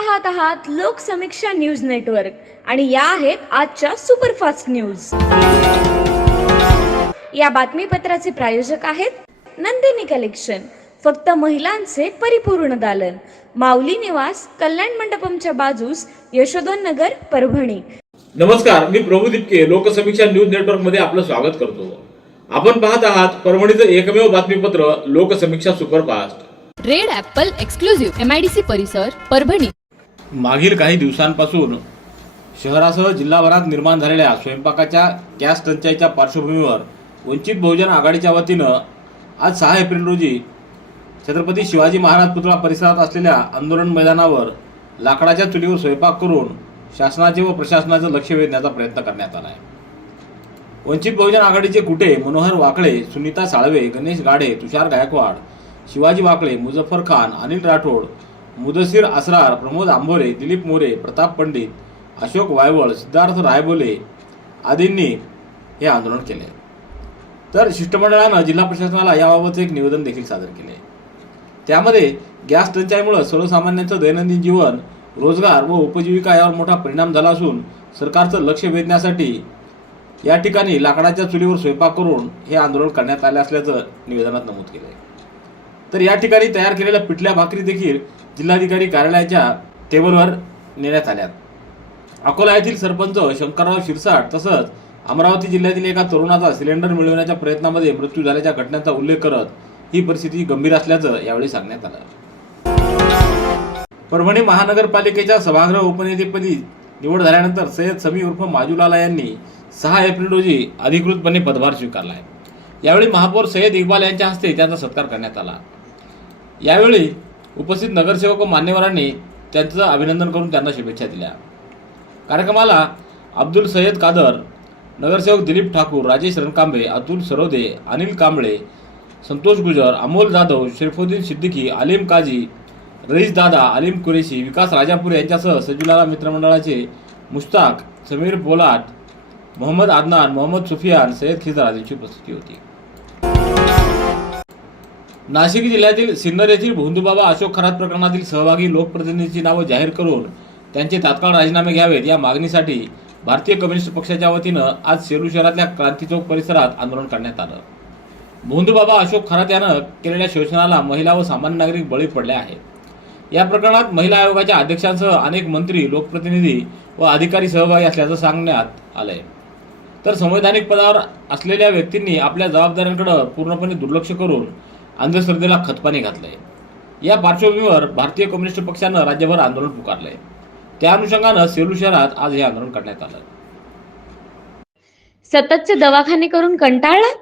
पाहत आहात Loksamiksha news network आणि या आहेत आजच्या सुपरफास्ट न्यूज। या बातमीपत्राचे प्रायोजक आहेत नंदिनी कलेक्शन, फक्त महिलांचे परिपूर्ण दालन, माऊली निवास, कल्याण मंडपमच्या बाजूस, यशोधन नगर, परभणी। नमस्कार, मी प्रभू दिपके लोकसमीक्षा न्यूज नेटवर्क मध्ये आपलं स्वागत करतो। आपण पाहत आहात परभणीचं एकमेव बातमीपत्र Loksamiksha superfast. Red Apple exclusive MIDC परिसर परभणी। मागील काही दिवसांपासून शहरासह जिल्हाभरात निर्माण झालेल्या स्वयंपाकाच्या गॅस टंचाईच्या पार्श्वभूमीवर वंचित बहुजन आघाडीच्या वतीनं आज 6 एप्रिल रोजी छत्रपती शिवाजी महाराज पुतळा परिसरात असलेल्या आंदोलन मैदानावर लाकडाच्या चुलीवर स्वयंपाक करून शासनाचे व प्रशासनाचं लक्ष वेधण्याचा प्रयत्न करण्यात आला आहे। वंचित बहुजन आघाडीचे कुटे मनोहर वाकळे, सुनीता साळवे, गणेश गाडे, तुषार गायकवाड, शिवाजी वाकळे, मुझफ्फर खान, अनिल राठोड, मुदसीर असरार, प्रमोद आंबोरे, दिलीप मोरे, प्रताप पंडित, अशोक वायवळ, सिद्धार्थ रायबोले आदींनी हे आंदोलन केले। तर शिष्टमंडळानं जिल्हा प्रशासनाला याबाबत एक निवेदन देखील सादर केले। त्यामध्ये गॅस टंचाईमुळे सर्वसामान्यांचं दैनंदिन जीवन, रोजगार व उपजीविका यावर मोठा परिणाम झाला असून सरकारचं लक्ष वेधण्यासाठी या ठिकाणी लाकडाच्या चुलीवर स्वयंपाक करून हे आंदोलन करण्यात आले असल्याचं निवेदनात नमूद केलं आहे। तर या ठिकाणी तयार केलेल्या पिठल्या भाकरी देखील जिल्हाधिकारी कार्यालयाच्या टेबलवर नेण्यात आल्या। अकोला येथील सरपंच शंकरराव शिरसाट तसंच अमरावती जिल्ह्यातील एका तरुणाचा सिलेंडर मिळवण्याच्या प्रयत्नामध्ये मृत्यू झाल्याच्या घटनेचा उल्लेख करत ही परिस्थिती गंभीर असल्याचं यावेळी सांगण्यात आलं। परभणी महानगरपालिकेच्या सभागृह उपनेतेपदी निवड झाल्यानंतर सय्यद समी उर्फ माजूलाला यांनी 6 एप्रिल रोजी अधिकृतपणे पदभार स्वीकारला आहे। यावेळी महापौर सय्यद इक्बाल यांच्या हस्ते त्यांचा सत्कार करण्यात आला। यावेळी उपस्थित नगरसेवक व मान्यवरांनी त्यांचं अभिनंदन करून त्यांना शुभेच्छा दिल्या। कार्यक्रमाला अब्दुल सय्यद कादर, नगरसेवक दिलीप ठाकूर, राजेश रणकांबे, अतुल सरोदे, अनिल कांबळे, संतोष गुजर, अमोल जाधव, शरीफुद्दीन सिद्दीकी, अलीम काजी, रईस दादा, अलीम कुरेशी, विकास राजापूर यांच्यासह सजुलाला मित्रमंडळाचे मुश्ताक, समीर पोलाट, मोहम्मद आदनान, मोहम्मद सुफियान, सय्यद खिजर आदींची उपस्थिती होती। नाशिक जिल्ह्यातील सिन्नर येथील भोंदूबाबा अशोक खरात प्रकरणातील सहभागी लोकप्रतिनिधींची नावं जाहीर करून त्यांचे तात्काळ राजीनामे घ्यावेत या मागणीसाठी भारतीय कम्युनिस्ट पक्षाच्या वतीनं आज सेलू शहरातल्या क्रांती चौक परिसरात आंदोलन करण्यात आलं। भोंदूबाबा अशोक खरात यानं केलेल्या शोषणाला महिला व सामान्य नागरिक बळी पडले आहेत। या प्रकरणात महिला आयोगाच्या अध्यक्षांसह अनेक मंत्री, लोकप्रतिनिधी व अधिकारी सहभागी असल्याचं सांगण्यात आलंय। तर संवैधानिक पदावर असलेल्या व्यक्तींनी आपल्या जबाबदाऱ्यांकडे पूर्णपणे दुर्लक्ष करून अंधश्रद्धेला खतपाणी घातलंय। या पार्श्वभूमीवर भारतीय कम्युनिस्ट पक्षानं राज्यभर आंदोलन पुकारलंय। त्या अनुषंगानं सेलू शहरात आज हे आंदोलन करण्यात आलं। सततचे दवाखाने करून कंटाळलात?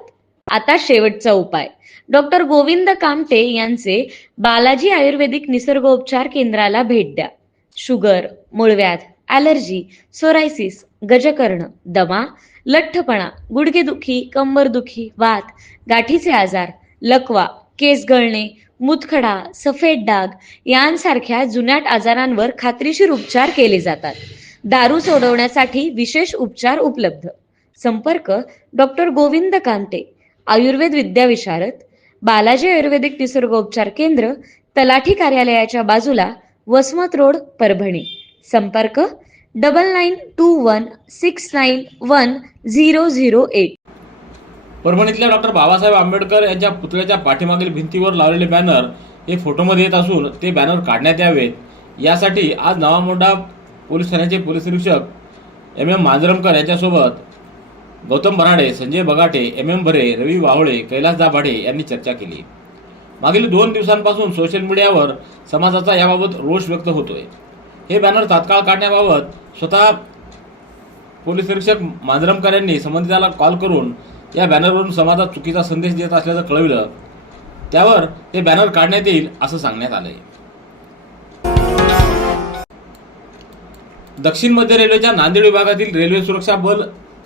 आता शेवटचा उपाय। डॉक्टर गोविंद कामटे यांचे बालाजी आयुर्वेदिक निसर्गोपचार केंद्राला भेट द्या। शुगर, मूळव्याध, ॲलर्जी, सोरायसिस, गजकर्ण, दमा, लठ्ठपणा, गुडघेदुखी, कंबरदुखी, वात, गाठीचे आजार, लकवा, केस गळणे, मूतखडा, सफेद डाग यांसारख्या जुनाट आजारांवर खात्रीशीर उपचार केले जातात। दारू सोडवण्यासाठी विशेष उपचार उपलब्ध। संपर्क डॉक्टर गोविंद कामटे, आयुर्वेद विद्याविशारद, बालाजी आयुर्वेदिक निसर्गोपचार केंद्र, तलाठी कार्यालयाच्या बाजूला, वसमत रोड, परभणी। संपर्क 9921691008। परभणीतल्या डॉक्टर बाबासाहेब आंबेडकर यांच्या पुतळ्याच्या पाठीमागील भिंतीवर लावलेले बॅनर हे फोटोमध्ये येत असून ते बॅनर काढण्यात यावेत यासाठी आज नवामोंढा पोलीस ठाण्याचे पोलीस निरीक्षक MM मांजरमकर यांच्यासोबत गौतम भराडे, संजय बगाटे, MM भरे, रवी वाहोळे, कैलास दाभाडे यांनी चर्चा केली। मागील 2 दिवसांपासून सोशल मीडियावर समाजाचा याबाबत रोष व्यक्त होतोय। हे बॅनर तात्काळ काढण्याबाबत स्वतः पोलीस निरीक्षक मांजरमकर यांनी संबंधिताला कॉल करून या बॅनरवरून समाजात चुकीचा संदेश देत असल्याचं कळविलं। त्यावर ते बॅनर काढण्यात येईल असं सांगण्यात आलंय। दक्षिण मध्य रेल्वेच्या नांदेड विभागातील रेल्वे सुरक्षा बल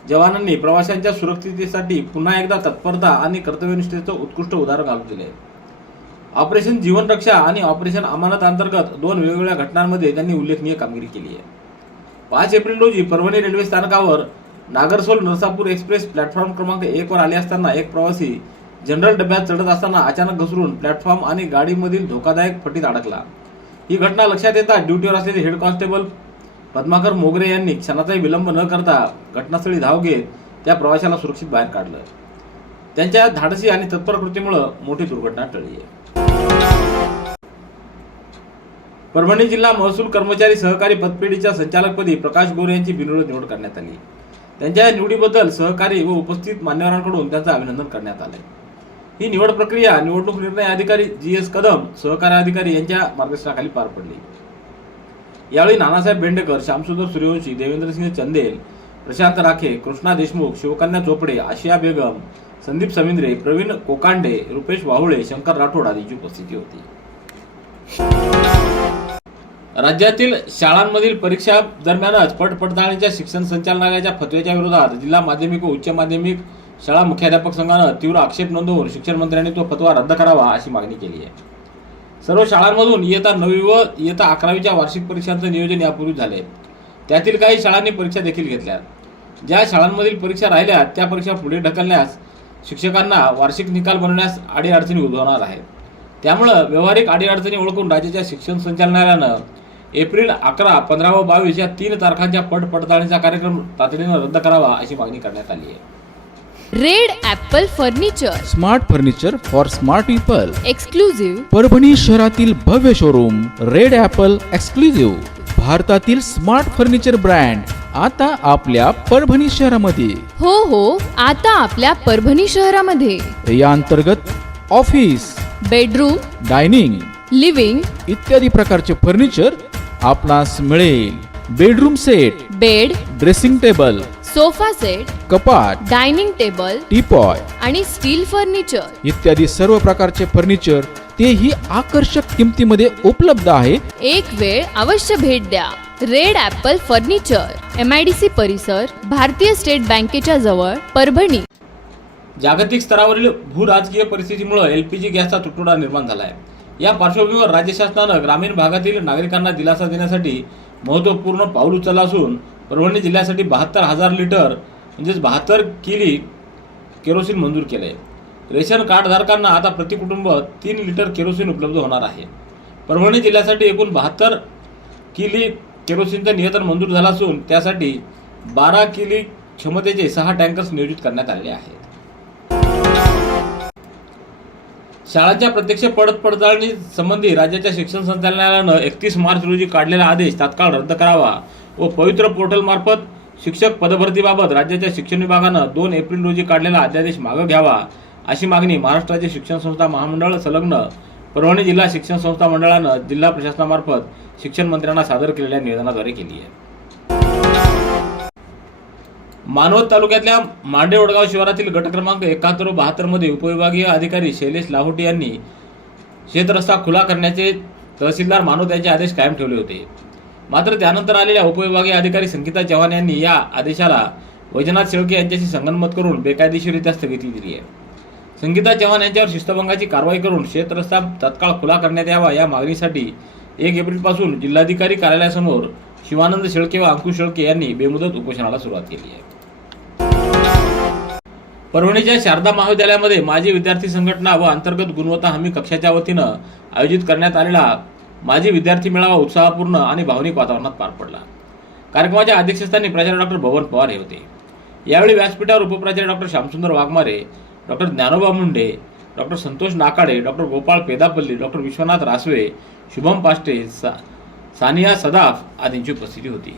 जवानांनी प्रवाशांच्या सुरक्षिततेसाठी पुन्हा एकदा तत्परता आणि कर्तव्यनिष्ठेचं उत्कृष्ट उदाहरण घालून दिले। ऑपरेशन जीवन रक्षा आणि ऑपरेशन अमानत अंतर्गत 2 वेगवेगळ्या घटनांमध्ये त्यांनी उल्लेखनीय कामगिरी केली आहे। 5 एप्रिल रोजी परभणी रेल्वे स्थानकावर नागरसोल नरसापूर एक्सप्रेस प्लॅटफॉर्म क्रमांक 1 वर आले असताना एक प्रवासी जनरल डब्यात चढत असताना अचानक घसरून प्लॅटफॉर्म आणि गाडीमधील धोकादायक फटीत अडकला। ही घटना लक्षात येताच ड्युटीवर असलेले हेड कॉन्स्टेबल पद्माकर मोगरे यांनी क्षणाचाही विलंब न करता घटनास्थळी धाव घेत त्या प्रवाशाला सुरक्षित बाहेर काढलं. त्यांच्या धाडसी आणि तत्पर कृतीमुळे मोठी दुर्घटना टळली आहे. परभणी जिल्हा महसूल कर्मचारी सहकारी पतपेढीच्या संचालकपदी प्रकाश गोरे यांची बिनविरोध निवड करण्यात आली. त्यांच्या निवडीबद्दल सहकारी व उपस्थित मान्यवरांकडून त्यांचं अभिनंदन करण्यात आले. ही निवड प्रक्रिया निवडणूक निर्णय अधिकारी GS कदम, सहकारी अधिकारी यांच्या मार्गदर्शनाखाली पार पडली. यावेळी नानासाहेब बेंडेकर, श्यामसुंदर सूर्यवंशी, देवेंद्रसिंह चंदेल, प्रशांत राखे, कृष्णा देशमुख, शिवकन्या चोपडे, आशिया बेगम, संदीप समिंद्रे, प्रवीण कोकांडे, रुपेश वाहुळे, शंकर राठोड आदींची उपस्थिती होती. राज्यातील शाळांमधील परीक्षा दरम्यानच पट पडताळणीच्या शिक्षण संचालनालयाच्या फतव्याच्या विरोधात जिल्हा माध्यमिक व उच्च माध्यमिक शाळा मुख्याध्यापक संघानं तीव्र आक्षेप नोंदवून शिक्षण मंत्र्यांनी तो फतवा रद्द करावा अशी मागणी केली आहे. सर्व शाळांमधून इयत्ता 9वी व इयत्ता 11वीच्या वार्षिक परीक्षांचं नियोजन यापूर्वी झाले. त्यातील काही शाळांनी परीक्षा देखील घेतल्या. ज्या शाळांमधील परीक्षा राहिल्या त्या परीक्षा पुढे ढकलण्यास शिक्षकांना वार्षिक निकाल बनवण्यास अडीअडचणी उद्भवणार आहेत. त्यामुळे व्यावहारिक अडीअडचणी ओळखून राज्याच्या शिक्षण संचालनालयानं एप्रिल 11, 15 व 22 या 3 तारखांच्या पट पडताळणीचा कार्यक्रम तातडीनं रद्द करावा अशी मागणी करण्यात आली आहे. Red Apple furniture, smart furniture for smart people. Exclusive Parbhani शहरातील भव्य शोरूम रेड ॲपल एक्सक्लुझिव्ह. भारतातील स्मार्ट फर्निचर ब्रँड आता आपल्या परभणी शहरामध्ये. हो, आता आपल्या परभणी शहरामध्ये. या अंतर्गत ऑफिस, बेडरूम, डायनिंग, लिव्हिंग इत्यादी प्रकारचे फर्निचर आपणास मिळेल. Bedroom set, bed, dressing table, sofa set, कपाट, डायनिंग टेबल टीपॉय आणि स्टील फर्निचर इत्यादी सर्व प्रकारचे फर्निचर तेही आकर्षक किमतीमध्ये उपलब्ध आहे. एक वेळ अवश्य भेट द्या. रेड ॲपल फर्निचर, MIDC परिसर, भारतीय स्टेट बँकेच्या जवळ, परभणी. जागतिक स्तरावरील भूराजकीय परिस्थितीमुळे LPG गॅसचा तुटवडा निर्माण झाला आहे. या पार्श्वभूमीवर राज्य शासनानं ग्रामीण भागातील नागरिकांना दिलासा देण्यासाठी महत्त्वपूर्ण पाऊल उचललं असून परभणी जिल्ह्यासाठी 72,000 लिटर म्हणजेच 72 किली केरोसिन मंजूर केले आहे. रेशन कार्डधारकांना आता प्रति कुटुंब 3 लिटर केरोसिन उपलब्ध होणार आहे. परभणी जिल्ह्यासाठी एकूण 72 किली केरोसिनचं नियंत्रण मंजूर झालं असून त्यासाठी 12 किली क्षमतेचे 6 टँकर्स नियोजित करण्यात आले आहेत. शाळांच्या प्रत्यक्ष पडताळणी संबंधी राज्याच्या शिक्षण संचालनालयानं 31 मार्च रोजी काढलेला आदेश तात्काळ रद्द करावा व पवित्र पोर्टल मार्फत शिक्षक पदभरतीबाबत राज्याच्या शिक्षण विभागानं 2 एप्रिल रोजी काढलेला अध्यादेश मागे घ्यावा अशी मागणी महाराष्ट्र राज्य शिक्षण संस्था महामंडळ संलग्न परभणी जिल्हा शिक्षण संस्था मंडळानं जिल्हा प्रशासनामार्फत शिक्षण मंत्र्यांना सादर केलेल्या निवेदनाद्वारे केली आहे. मानवत तालुक्यातल्या मांडे वडगाव शिवारातील गट क्रमांक 71 व 72 मध्ये उपविभागीय अधिकारी शैलेश लाहोटी यांनी शेतरस्ता खुला करण्याचे तहसीलदार मानवत यांचे आदेश कायम ठेवले होते. मात्र त्यानंतर आलेल्या उपविभागीय अधिकारी संगीता चव्हाण यांनी या आदेशाला वैजनाथ शेळके यांच्याशी संगनमत करून बेकायदेशीररित्या स्थगिती दिली आहे. संगीता चव्हाण यांच्यावर शिस्तभंगाची कारवाई करून शेतरस्ता तात्काळ खुला करण्यात यावा या मागणीसाठी 1 एप्रिल पासून जिल्हाधिकारी कार्यालयासमोर शिवानंद शेळके व अंकुश शेळके यांनी बेमुदत उपोषणाला सुरुवात केली आहे. परभणीच्या शारदा महाविद्यालयामध्ये माजी विद्यार्थी संघटना व अंतर्गत गुणवत्ता हमी कक्षाच्या वतीनं आयोजित करण्यात आलेला माजी विद्यार्थी मेळावा उत्साहपूर्ण आणि भावनिक वातावरणात पार पडला. कार्यक्रमाच्या अध्यक्षस्थानी प्राचार्य डॉ. भवन पवार हे होते. यावेळी व्यासपीठावर उपप्राचार्य डॉ. श्यामसुंदर वाघमारे, डॉ. ज्ञानोबा मुंडे, डॉ. संतोष नाकाडे, डॉ. गोपाळ पेदापल्ली, डॉ. विश्वनाथ रासवे, शुभम पाष्टे, सानिया सदाफ आदींची उपस्थिती होती.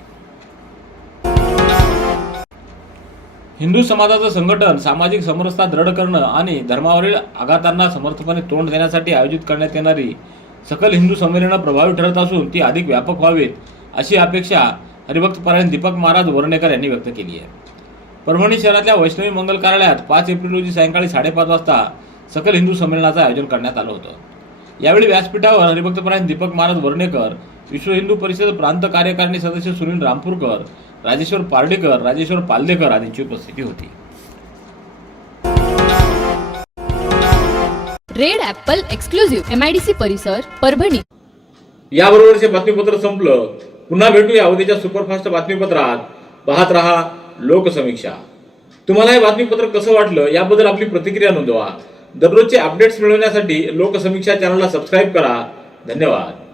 हिंदू समाजाचं संघटन सामाजिक समरसता दृढ करणं आणि धर्मावरील आघातांना समर्थपणे तोंड देण्यासाठी आयोजित करण्यात येणारी सकल हिंदू संमेलनं प्रभावी ठरत असून ती अधिक व्यापक व्हावीत अशी अपेक्षा हरिभक्तपरायण दीपक महाराज वर्णेकर यांनी व्यक्त केली आहे. परभणी शहरातल्या वैष्णवी मंगल कार्यालयात 5 एप्रिल रोजी सायंकाळी 5:30 वाजता सकल हिंदू संमेलनाचं आयोजन करण्यात आलं होतं. यावेळी व्यासपीठावर हरिभक्तपरायण दीपक महाराज वर्णेकर, विश्व हिंदू परिषद प्रांत कार्यकारिणी सदस्य सुनील रामपूरकर, राजेश्वर पार्डेकर, राजेश्वर पालदेकर आदींची उपस्थिती होती. रेड ॲपल एक्सक्लुझिव्ह, MIDC परिसर, परभणी. याबरोबरचे बातमीपत्र संपलं. पुन्हा भेटूया उद्याच्या सुपरफास्ट बातमीपत्रात. पाहत रहा लोकसमीक्षा. तुम्हाला हे बातमीपत्र कसं वाटलं याबद्दल आपली प्रतिक्रिया नोंदवा. दररोजचे अपडेट्स मिळवण्यासाठी लोकसमीक्षा चॅनलला सबस्क्राईब करा. धन्यवाद.